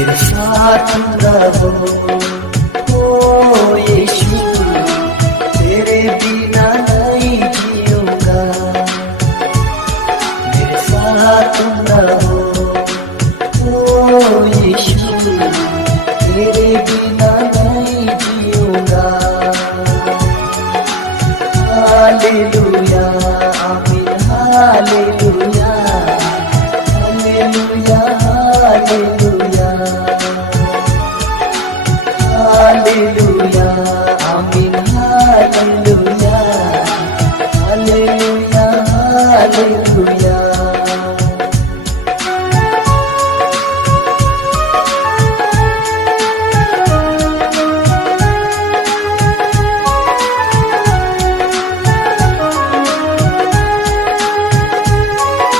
मेरे साथ रहो ओ यीशु, तेरे बिना नहीं जीऊंगा। मेरे साथ रहो ओ यीशु, तेरे बिना नहीं जीऊंगा। हालेलुया आमीन, हालेलुया हालेलुया हालेलुया हालेलुया आमीन, हालेलुया हालेलुया हालेलुया।